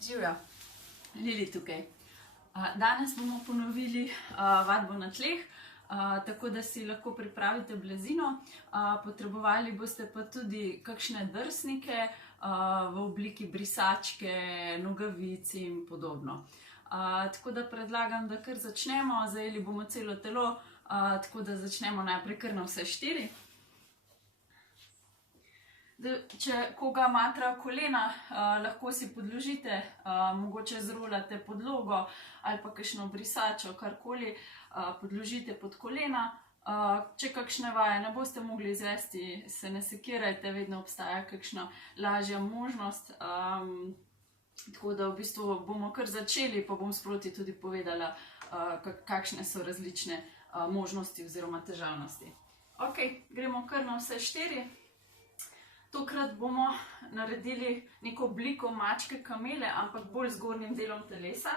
Živjo, Lili tukaj. Danes bomo ponovili vadbo na tleh, tako da si lahko pripravite blazino. Potrebovali boste pa tudi kakšne drsnike v obliki brisačke, nogavic in podobno. Tako da predlagam, da kar začnemo. Zajeli bomo celo telo, tako da začnemo najprej kar na vse 4. Če koga matra kolena, lahko si podložite, mogoče zrolate podlogo ali pa kakšno brisačo, karkoli, podložite pod kolena. Če kakšne vaje ne boste mogli izvesti, se ne sekirajte, vedno obstaja kakšna lažja možnost. Tako da v bistvu bomo kar začeli, pa bom sproti tudi povedala, kakšne so različne možnosti oziroma težavnosti. Ok, gremo kar na vse 4. Tokrat bomo naredili neko obliko mačke kamele, ampak bolj zgornjim delom telesa.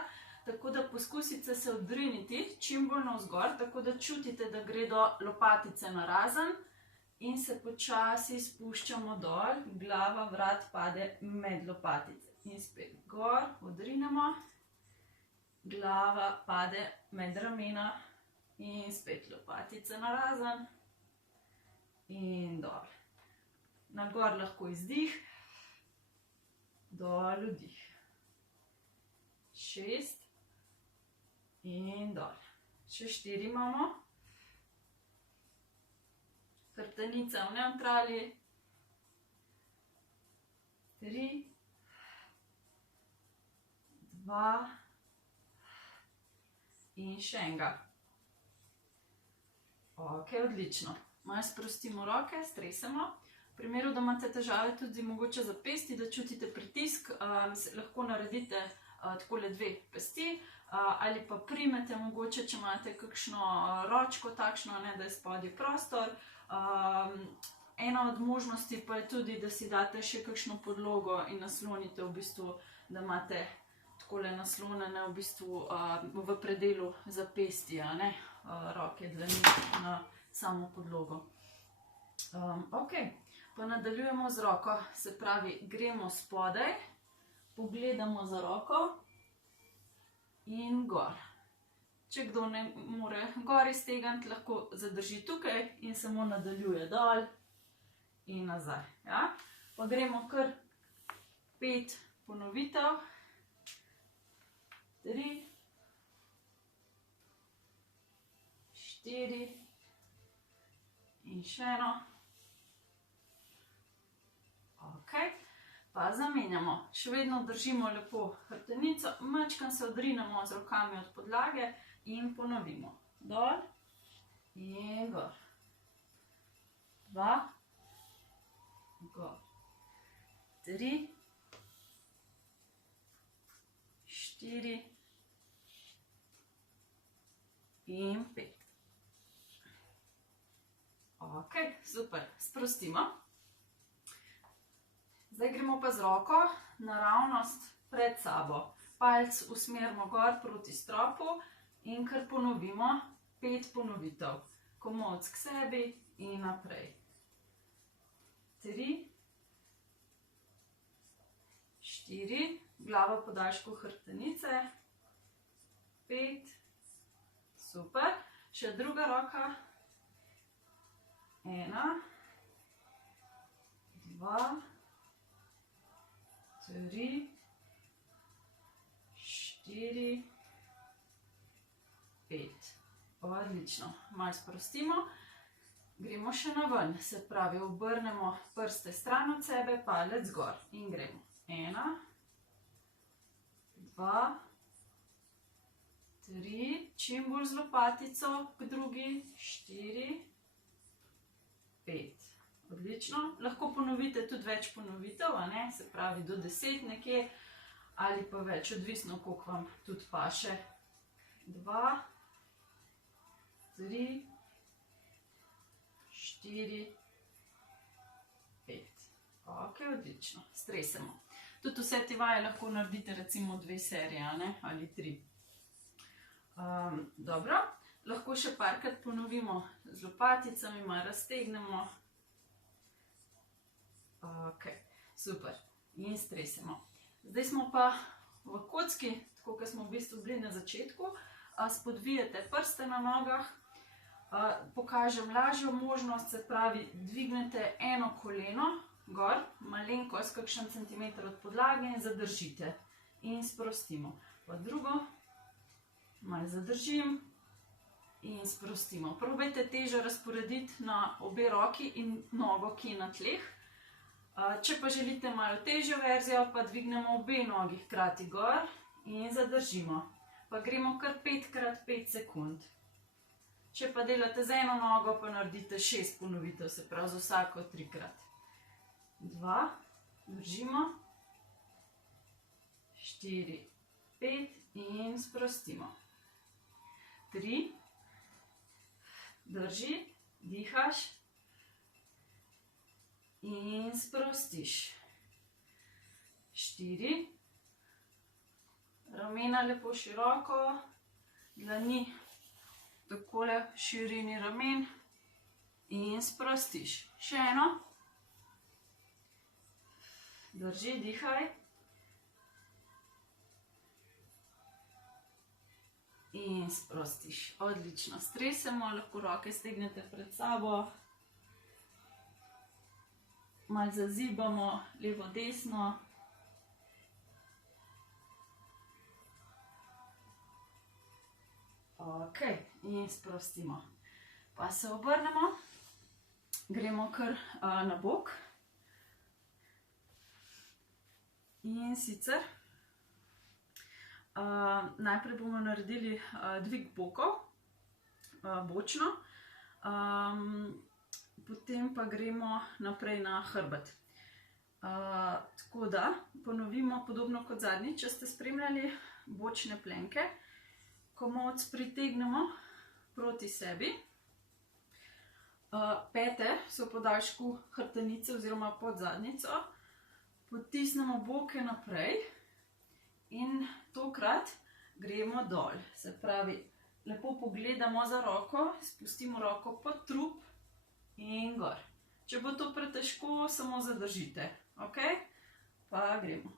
Tako da poskusite se odriniti čim bolj navzgor, tako da čutite, da gredo lopatice narazen. In se počasi spuščamo dol, glava, vrat pade med lopatice. In spet gor, odrinemo. Glava pade med ramena. In spet lopatice narazen. In dol. Na gor lahko izdih, dol vdih. 6 in dol. Še 4 imamo. Hrbtenica v nevtrali. 3, 2 in še enega. Ok, odlično. Malo sprostimo roke, stresemo. V primeru, da imate težave tudi mogoče zapesti, da čutite pritisk, lahko naredite takole 2 pesti ali pa primete mogoče, če imate kakšno ročko takšno, da je spodaj prostor. Ena od možnosti pa je tudi, da si date še kakšno podlogo in naslonite v bistvu, da imate takole naslonjene v bistvu v predelu zapestja, roke, dlani na samo podlogo. Ok. Pa nadaljujemo z roko, se pravi, gremo spodaj, pogledamo za roko in gor. Če kdo ne more gor iztegniti, lahko zadrži tukaj in samo nadaljuje dol in nazaj. Pa gremo kar 5 ponovitev. 3, 4 in še eno. Pa zamenjamo. Še vedno držimo lepo hrbtenico, majčkeno se odrinemo z rokami od podlage in ponovimo. Dol in gor. 2, gor. 3, 4 in 5. Ok, super. Sprostimo. Zdaj gremo pa z roko naravnost pred sabo. Palec usmerimo gor proti stropu in kar ponovimo 5 ponovitev. Komolec k sebi in naprej. 3, 4, glava podaljšku hrbtenice. 5, super. Še druga roka. 1, 2, 3, 4, 5. Odlično. Malo sprostimo. Gremo še na ven. Se pravi, obrnemo prste stran od sebe, palec gor. In gremo. 1, 2, 3, čim bolj z lopatico k drugi. 4, 5. Odlično. Lahko ponovite tudi več ponovitev, se pravi do 10 nekje, ali pa več, odvisno, koliko vam tudi paše. 2, 3, 4, 5. Ok, odlično. Stresemo. Tudi vse te vaje lahko naredite recimo 2 serije, ali 3. Dobro. Lahko še parkrat ponovimo z lopaticami, malo raztegnemo. Ok, super. In stresemo. Zdaj smo pa v kocki, tako kot smo v bistvu bili na začetku. Spodvijete prste na nogah. Pokažem lažjo možnost, se pravi, dvignete eno koleno gor, malenkost, kakšen centimeter od podlage in zadržite. In sprostimo. Pa drugo, malo zadržim in sprostimo. Probajte težo razporediti na obe roki in nogo, ki je na tleh. Če pa želite malo težjo verzijo, pa dvignemo obe nogi hkrati gor in zadržimo. Pa gremo kar 5x5 sekund. Če pa delate z eno nogo, pa naredite 6 ponovitev, se pravi za vsako 3x. 2, držimo, 4, 5 in sprostimo. 3, drži, dihaš in sprostiš. 4, ramena lepo široko, dlani takole v širini ramen in sprostiš. Še eno. Drži, dihaj. In sprostiš. Odlično. Stresemo, lahko roke stegnete pred sabo. Malo zazibamo levo, desno. Ok, in sprostimo. Pa se obrnemo, gremo kar na bok. In sicer najprej bomo naredili dvig bokov, bočno, potem pa gremo naprej na hrbet. Tako da ponovimo podobno kot zadnjič, če ste spremljali bočne plenke. Komolec pritegnemo proti sebi, pete so v podaljšku hrbtenice oziroma pod zadnjico, potisnemo boke naprej in tokrat gremo dol. Se pravi, lepo pogledamo za roko, spustimo roko pod trup in gor. Če bo to pretežko, samo zadržite. Ok? Pa gremo.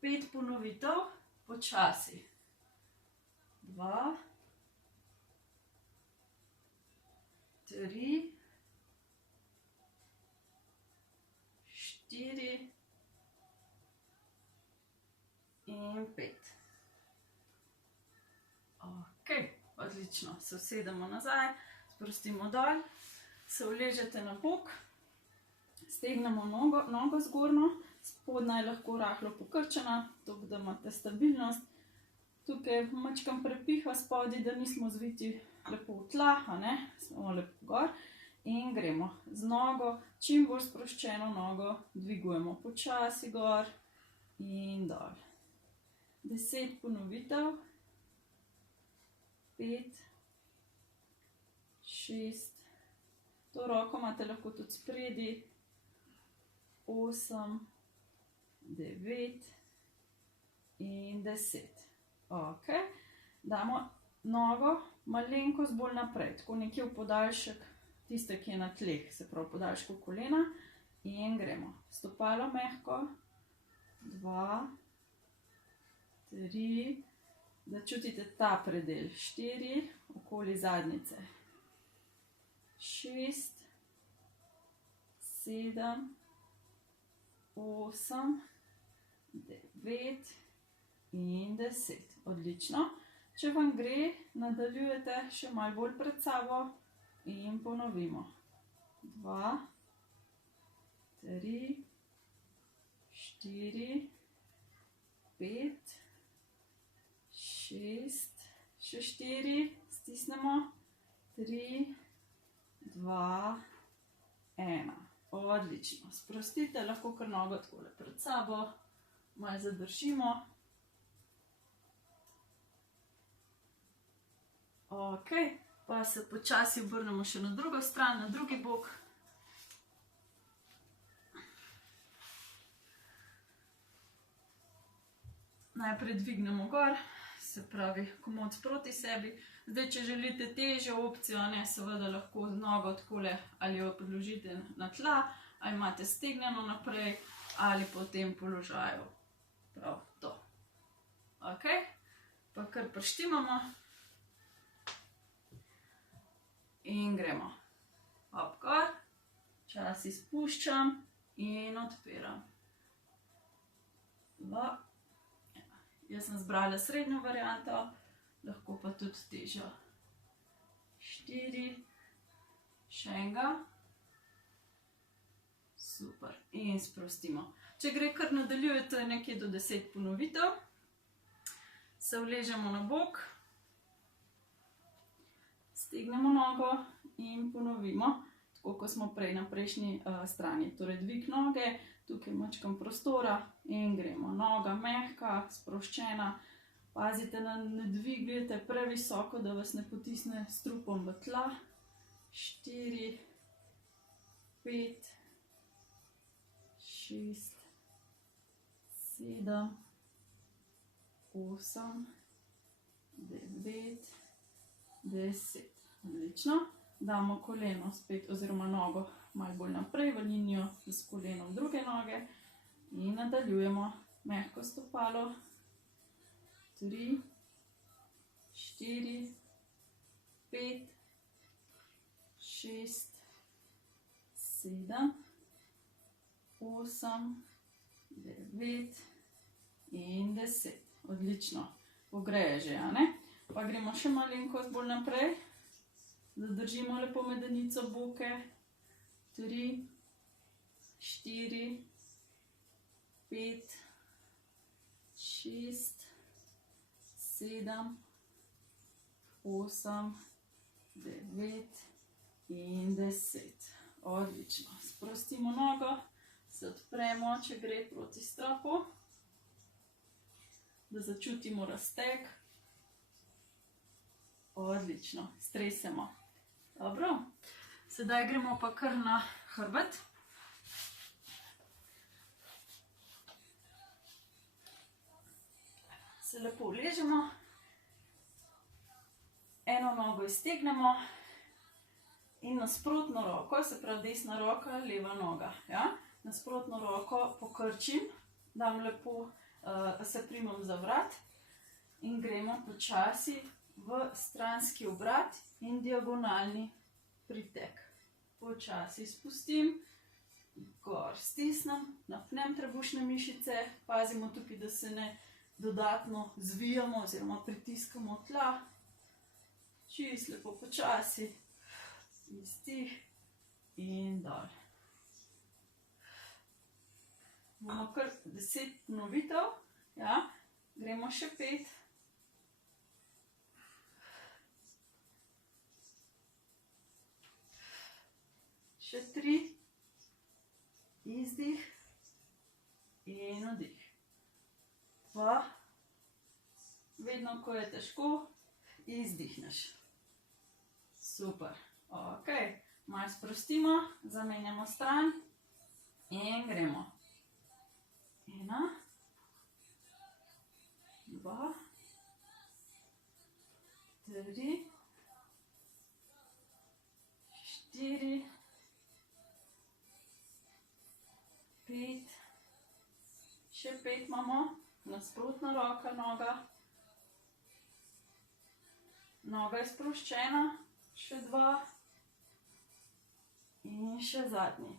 5 ponovitev, počasi. 2, 3, 4 in 5. Ok, odlično. Se usedemo nazaj, sprostimo dol, se uležete na bok, stegnemo nogo zgornjo, spodnja je lahko rahlo pokrčena, tako da imate stabilnost. Tukaj mačkam prepiha spodaj, da nismo zviti lepo v tla, smo lepo gor. In gremo z nogo, čim bolj sproščeno nogo, dvigujemo počasi gor in dol. 10 ponovitev. 5, 6, to roko imate lahko tudi spredi. 8, 9 in 10. Ok, damo nogo malenkost bolj naprej, tako nekje v podaljšek tiste, ki je na tleh, se pravi podaljšku kolena. In gremo. Stopalo mehko. 2, 3, da čutite ta predel. 4, okoli zadnjice. 6, 7, 8, 9 in 10. Odlično. Če vam gre, nadaljujete še malo bolj pred sabo in ponovimo. 2, 3, 4, 5, 6, še 4, stisnemo, 3, 2, 1. Odlično. Sprostite, lahko kar nogo takole pred sabo, malo zadržimo. Ok, pa se počasi obrnemo še na drugo stran, na drugi bok. Najprej dvignemo gor, se pravi komolec proti sebi. Zdaj, če želite težjo opcijo, seveda lahko z nogo takole ali jo podložite na tla, ali imate stegnjeno naprej, ali po tem položaju. Prav to. kar prštimamo. In gremo. Hop gor, časi spuščam in odpiram. 2. Jaz sem zbrala srednjo varianto, lahko pa tudi težjo. 4. Še enega. Super. In sprostimo. Če gre kar nadaljujete nekje do 10 ponovitev, se vležemo na bok, stegnemo nogo in ponovimo, tako kot smo prej na prejšnji strani. Torej dvig noge, tukaj mačkam prostora in gremo. Noga mehka, sproščena. Pazite, da ne dvigujete previsoko, da vas ne potisne s trupom v tla. 4, 5, 6, 7, 8, 9, 10. Odlično. Damo koleno spet, oziroma nogo malo bolj naprej v linijo s kolenom druge noge in nadaljujemo. Mehko stopalo. 3, 4, 5, 6, 7, 8, 9 in 10. Odlično. Pogreje že, a ne? Pa gremo še malenkost bolj naprej. Zadržimo lepo medenico boke. 3, 4, 5, 6, 7, 8, 9 in 10. Odlično. Sprostimo nogo, se odpremo, če gre proti stropu, da začutimo razteg. Odlično. Stresemo. Dobro. Sedaj gremo pa kar na hrbet. Se lepo vležemo. Eno nogo iztegnemo in nasprotno roko, se pravi desna roka, leva noga. Ja? Nasprotno roko pokrčim, dam lepo, se primem za vrat in gremo počasi v stranski obrat in diagonalni pritek. Počasi spustim, gor stisnem, napnem trebušne mišice, pazimo tukaj, da se ne dodatno zvijamo oziroma pritiskamo tla. Čist lepo počasi, izdih in dol. Bomo kar 10 ponovitev, ja, gremo še 5. Še 3, izdih in vdih. 2, vedno, ko je težko, izdihneš. Super. Ok, malo sprostimo, zamenjamo stran in gremo. 1, 2, 3, 4, 5, še 5 imamo, nasprotna roka, noga. Noga je sproščena, še 2 in še zadnji.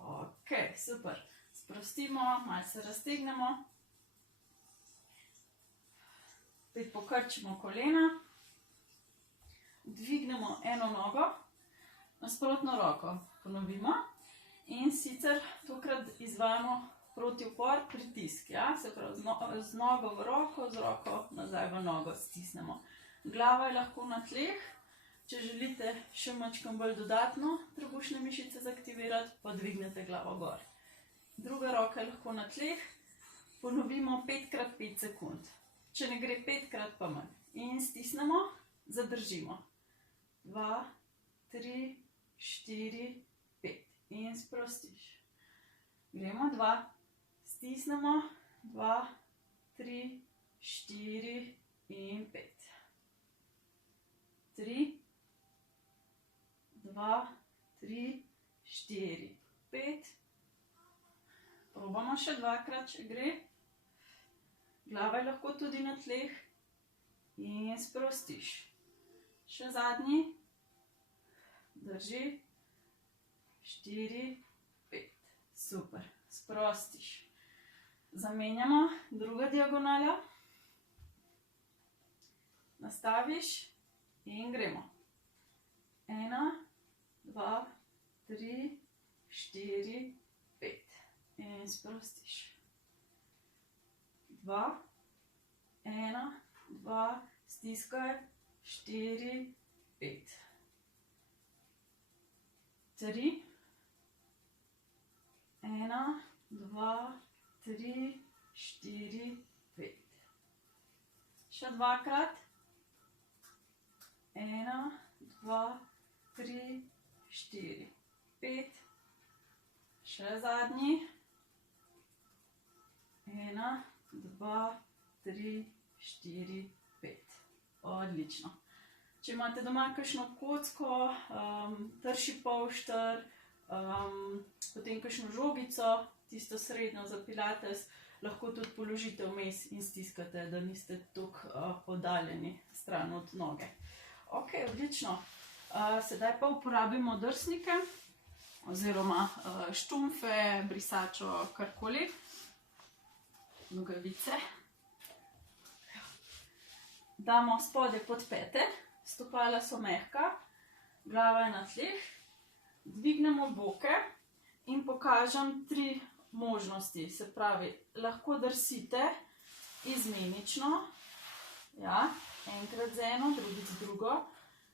Ok, super. Sprostimo, malo se raztegnemo. Spet pokrčimo kolena. Dvignemo eno nogo, nasprotno roko ponovimo. In sicer tokrat izvajamo protiupor, pritisk, ja? Se pravi z nogo v roko, z roko nazaj v nogo stisnemo. Glava je lahko na tleh, če želite še mačkam bolj dodatno trebušne mišice zaktivirati, pa dvignete glavo gor. Druga roka je lahko na tleh, ponovimo 5x5 sekund. Če ne gre 5krat, pa manj. In stisnemo, zadržimo. 2, 3, 4, 5. In sprostiš. Gremo 2, stisnemo, 2, 3, 4 in 5. 3, 2, 3, 4, 5. Probamo še 2krat, če gre. Glava je lahko tudi na tleh in sprostiš. Še zadnji. Drži. 4, 5. Super. Sprostiš. Zamenjamo druga diagonala. Nastaviš in gremo. 1, 2, 3, 4, 5. In sprostiš. 2, 1, 2, stiskaj, 4, 5. 3, 1, 2, 3, 4, 5. Še dvakrat. 1, 2, 3, 4, 5. Še zadnji. 1, 2, 3, 4, 5. Odlično. Če imate doma kakšno kocko, trši polšter, potem kakšno žogico, tisto srednjo za pilates, lahko tudi položite vmes in stiskate, da niste toliko oddaljeni stran od noge. Ok, odlično. Sedaj pa uporabimo drsnike oziroma štumfe, brisačo, karkoli. Nogavice. Damo spodaj pod pete, stopala so mehka, glava je na tleh, dvignemo boke in pokažem 3 možnosti. Se pravi, lahko drsite izmenično, ja, enkrat z eno, drugič z drugo.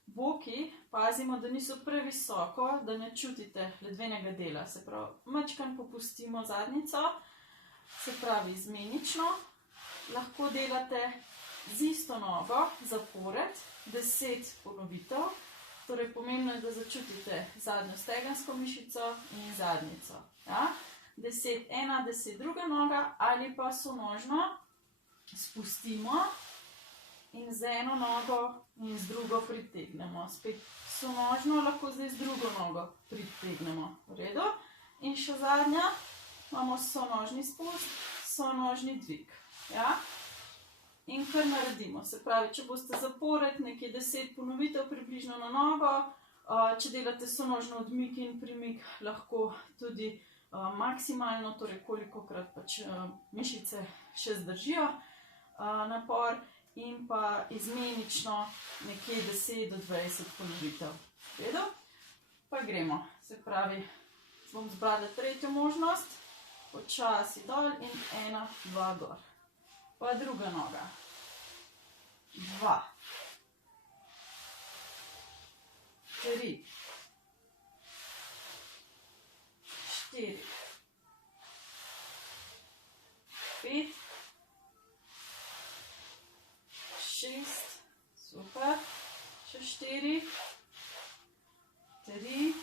Boki pazimo, da niso previsoko, da ne čutite ledvenega dela. Se pravi, majčkeno popustimo zadnjico, se pravi izmenično. Lahko delate z isto nogo zapored, 10 ponovitev. Torej pomembno je, da začutite zadnjo stegensko mišico in zadnjico. Ja? 10 ena, 10 druga noga ali pa sonožno spustimo in z eno nogo in z drugo pritegnemo. Spet sonožno lahko zdaj z drugo nogo pritegnemo. V redu? In še zadnja, imamo sonožni spust, sonožni dvig. Ja? In kar naredimo. Se pravi, če boste zapored nekje 10 ponovitev približno na nogo, če delate sonožno odmik in primik, lahko tudi maksimalno, torej kolikokrat pač mišice še zdržijo napor in pa izmenično nekje 10 do 20 ponovitev. V redu? Pa gremo. Se pravi, bom zbrala tretjo možnost, počasi dol in 1, 2 gor. Pa druga noga. 2, 3, 4, 5, 6, super, še 4, 3,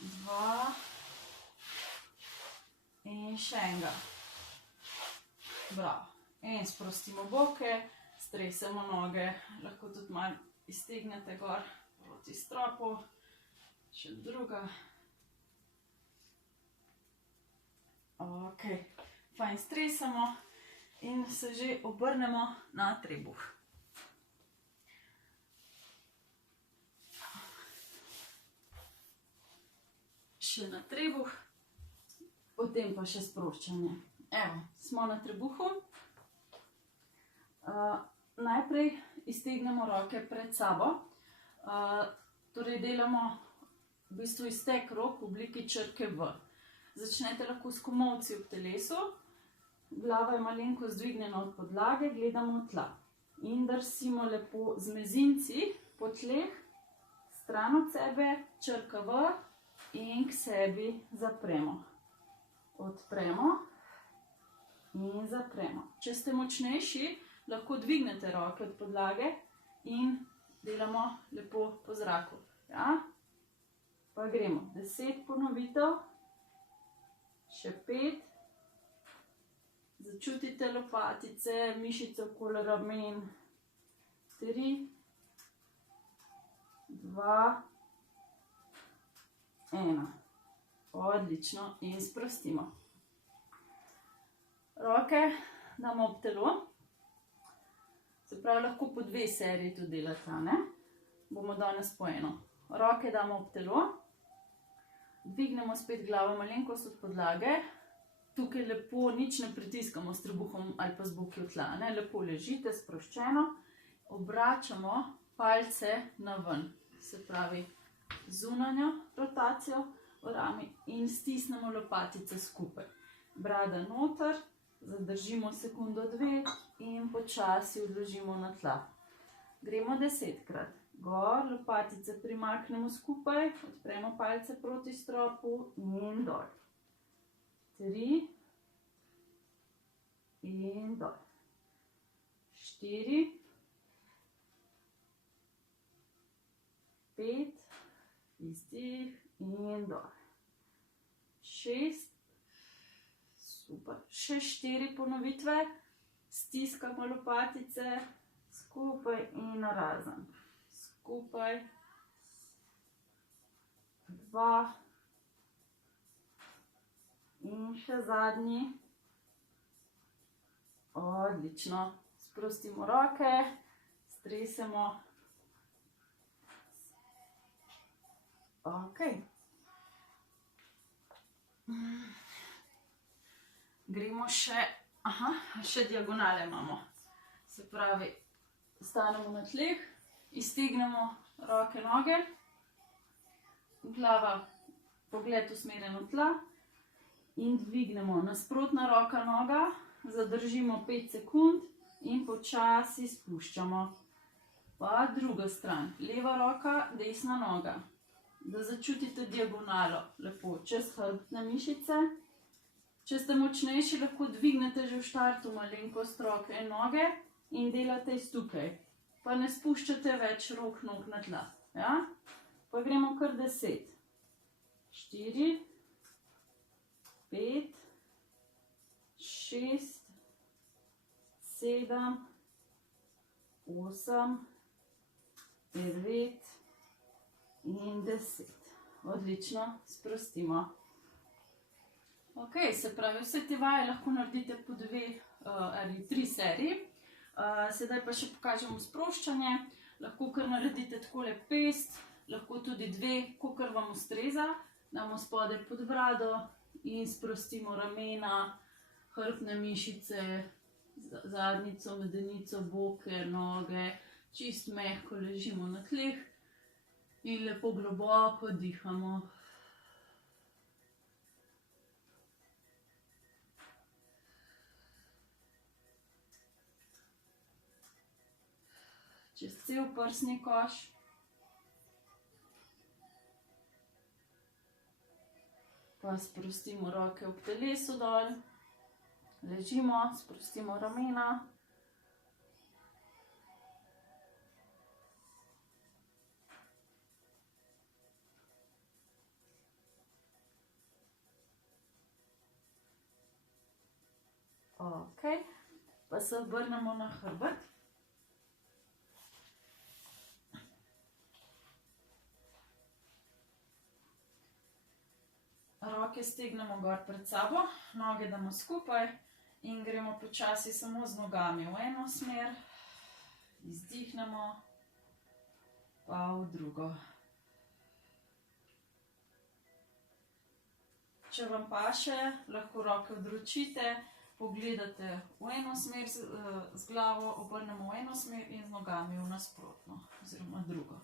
2 in še enega. Bravo. In sprostimo boke, stresemo noge, lahko tudi malo iztegnete gor proti stropu. Še druga. Ok, fajn stresamo in se že obrnemo na trebuh. Še na trebuh, potem pa še sproščanje. Evo, smo na trebuhu. Najprej iztegnemo roke pred sabo. Torej delamo v bistvu iztek rok v obliki črke V. Začnete lahko s komolci ob telesu. Glava je malenkost dvignjena od podlage, gledamo tla. In drsimo lepo z mezinci po tleh, stran od sebe, črka V in k sebi zapremo. Odpremo. In zapremo. Če ste močnejši, lahko dvignete roke od podlage in delamo lepo po zraku. Ja? Pa gremo. 10 ponovitev, še 5. Začutite lopatice, mišice okoli ramen. 3, 2, 1. Odlično. In sprostimo. Roke damo ob telo. Se pravi, lahko po 2 seriji tudi delate, ne? Bomo danes po eno. Roke damo ob telo. Dvignemo spet glavo malenkost od podlage. Tukaj lepo nič ne pritiskamo s trebuhom ali pa z boki v tla, ne? Lepo ležite sproščeno. Obračamo palce na ven. Se pravi, zunanjo rotacijo v rami in stisnemo lopatice skupaj. Brada noter, zadržimo sekundo 2 in počasi odložimo na tla. Gremo 10-krat. Gor, lopatice primaknemo skupaj, odpremo palce proti stropu in dol. 3 in dol. 4, 5, izdih in dol. 6, super, še 4 ponovitve, stiskamo lopatice skupaj in narazen. Skupaj, 2 in še zadnji. Odlično, sprostimo roke, stresemo. Ok. Gremo še, še diagonale imamo. Se pravi, stanemo na tleh, iztegnemo roke, noge, glava, pogled usmerjen v tla in dvignemo nasprotna roka, noga, zadržimo 5 sekund in počasi spuščamo. Pa druga stran, leva roka, desna noga. Da začutite diagonalo, lepo, čez hrbtne mišice. Če ste močnejši, lahko dvignete že v štartu malenkost roke in noge in delate iz tukaj. Pa ne spuščate več rok, nog na tla. Ja? Pa gremo kar 10. 4, 5, 6, 7, 8, 9 in 10. Odlično, sprostimo. Ok, se pravi, vse te vaje lahko naredite po 2 ali 3 seriji. Sedaj pa še pokažemo sproščanje. Lahko kar naredite takole pest, lahko tudi 2, kakor vam ustreza. Damo spodaj pod brado in sprostimo ramena, hrbtne mišice, zadnjico, medenico, boke, noge. Čist mehko ležimo na tleh in lepo globoko dihamo. Čez cel prsni koš. Pa sprostimo roke ob telesu dol. Ležimo, sprostimo ramena. Ok, pa se obrnemo na hrbet. Roke stegnemo gor pred sabo, noge damo skupaj in gremo počasi samo z nogami v eno smer. Izdihnemo, pa v drugo. Če vam paše, lahko roke odročite, pogledate v eno smer z glavo, obrnemo v eno smer in z nogami v nasprotno, oziroma drugo.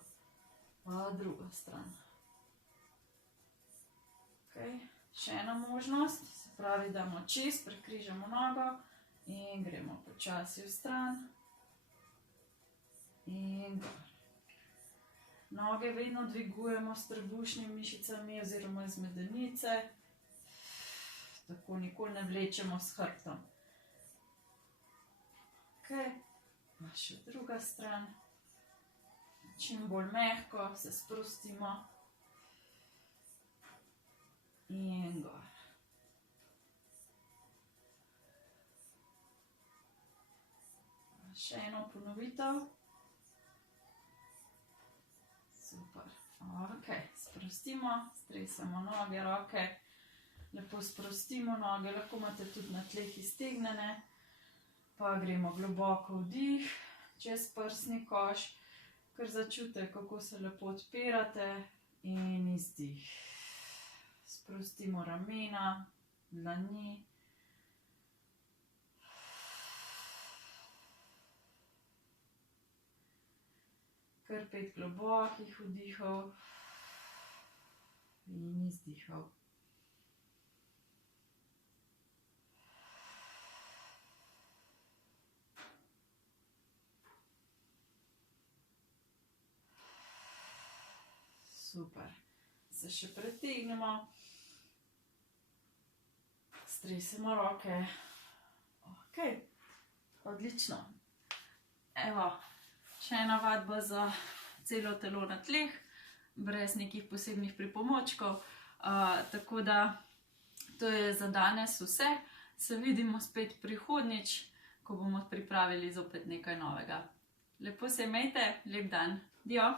Pa druga stran. Še ena možnost, se pravi, damo čez, prekrižamo nogo in gremo počasi v stran in gor. Noge vedno dvigujemo s trebušnimi mišicami oziroma iz medenice, tako nikoli ne vlečemo s hrbtom. Pa še druga stran, čim bolj mehko se sprostimo. In gor. Še eno ponovitev. Super. Ok, sprostimo, stresemo noge, roke. Lepo sprostimo noge, lahko imate tudi na tleh iztegnjene. Pa gremo globoko vdih, čez prsni koš, kar začutite, kako se lepo odpirate in izdih. Sprostimo ramena, dlani. Kar 5 globokih vdihov in izdihov. Super. Se še pretegnemo. Stresemo roke. Ok, odlično. Evo, še ena vadba za celo telo na tleh, brez nekih posebnih pripomočkov. Tako da to je za danes vse. Se vidimo spet prihodnjič, ko bomo pripravili zopet nekaj novega. Lepo se imejte, lep dan. Dio!